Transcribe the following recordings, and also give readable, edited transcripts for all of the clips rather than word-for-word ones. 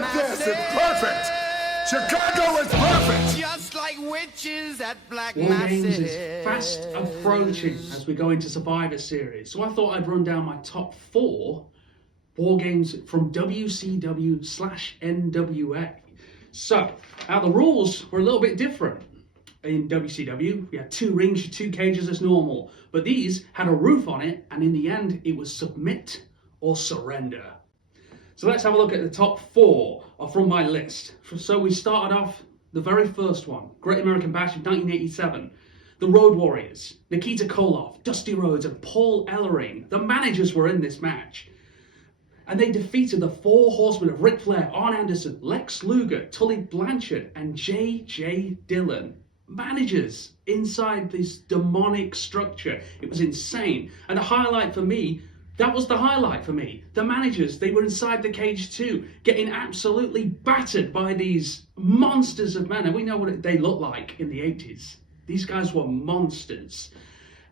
Yes, it's perfect. Chicago is perfect. Just like witches at Black WarGames Masses. is fast approaching as we go into Survivor Series, so I thought I'd run down my top 4 WarGames from WCW/NWA. So, now the rules were a little bit different. In WCW, we had 2 rings, 2 cages as normal, but these had a roof on it, and in the end, it was submit or surrender. So let's have a look at the top 4 from my list. So we started off the very first one, Great American Bash of 1987. The Road Warriors, Nikita Koloff, Dusty Rhodes, and Paul Ellering, the managers, were in this match. And they defeated the 4 horsemen of Ric Flair, Arn Anderson, Lex Luger, Tully Blanchard, and J.J. Dillon. Managers inside this demonic structure. It was insane. And the highlight for me, that was the highlight for me. The managers, they were inside the cage too, getting absolutely battered by these monsters of men. And we know what they looked like in the 80s. These guys were monsters.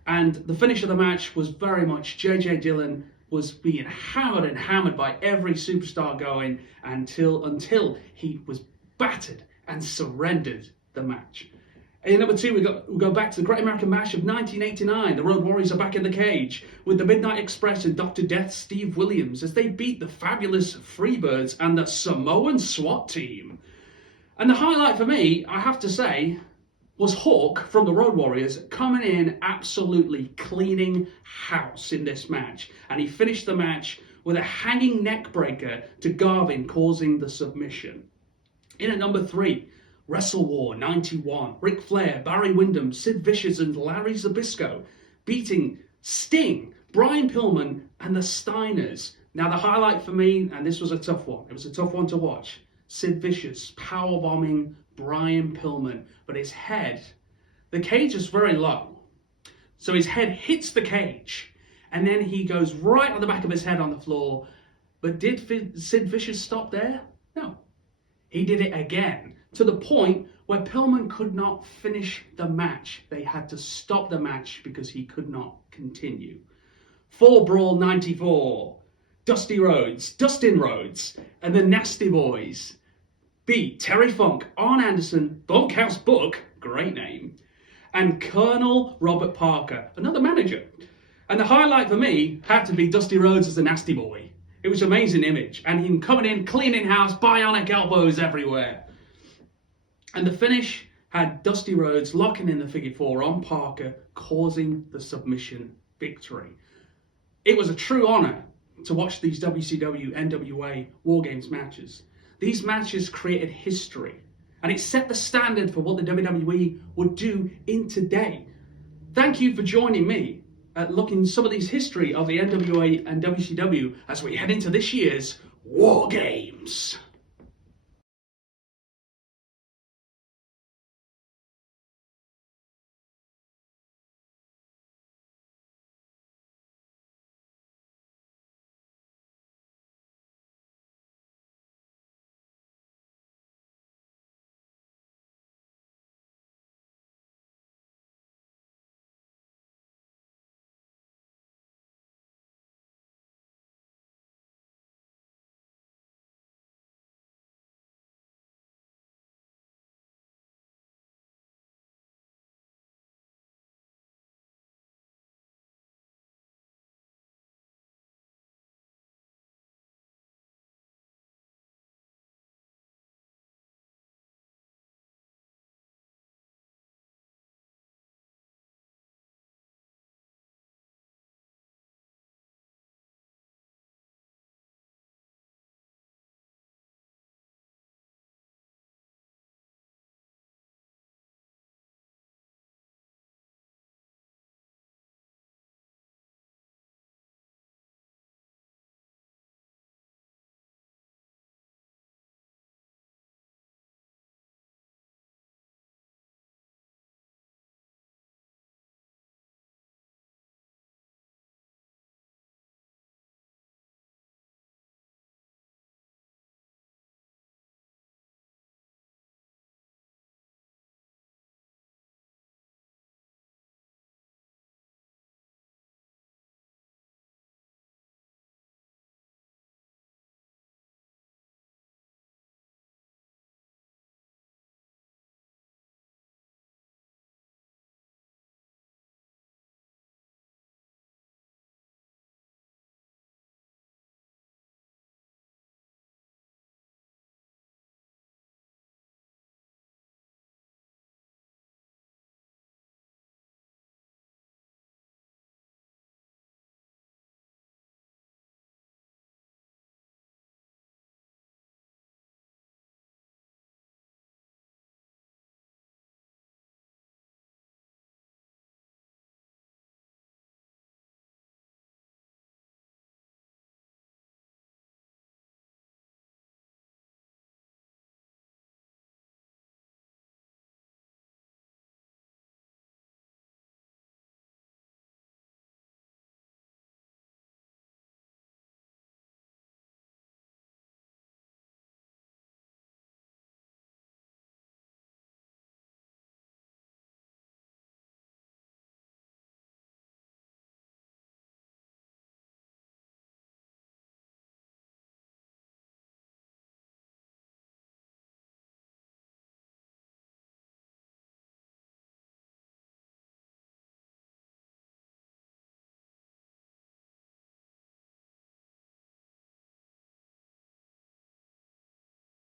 And the finish of the match was very much J.J. Dillon was being hammered and hammered by every superstar going until he was battered and surrendered the match. In number 2, we go back to the Great American Bash of 1989. The Road Warriors are back in the cage with the Midnight Express and Dr. Death Steve Williams as they beat the fabulous Freebirds and the Samoan SWAT team. And the highlight for me, I have to say, was Hawk from the Road Warriors coming in absolutely cleaning house in this match. And he finished the match with a hanging neck breaker to Garvin, causing the submission. In at number 3, Wrestle War 91. Ric Flair, Barry Windham, Sid Vicious, and Larry Zbyszko beating Sting, Brian Pillman, and the Steiners. Now the highlight for me, and this was a tough one. It was a tough one to watch. Sid Vicious powerbombing Brian Pillman, but his head, the cage is very low, so his head hits the cage, and then he goes right on the back of his head on the floor. But did Sid Vicious stop there? No. He did it again, to the point where Pillman could not finish the match. They had to stop the match because he could not continue. 4 Brawl 94. Dustin Rhodes, and the Nasty Boys beat Terry Funk, Arn Anderson, Bunkhouse Buck, great name, and Colonel Robert Parker, another manager. And the highlight for me had to be Dusty Rhodes as the Nasty Boy. It was an amazing image, and him coming in, cleaning house, bionic elbows everywhere. And the finish had Dusty Rhodes locking in the figure 4 on Parker, causing the submission victory. It was a true honor to watch these WCW, NWA, WarGames matches. These matches created history, and it set the standard for what the WWE would do in today. Thank you for joining me at looking some of these history of the NWA and WCW as we head into this year's WarGames.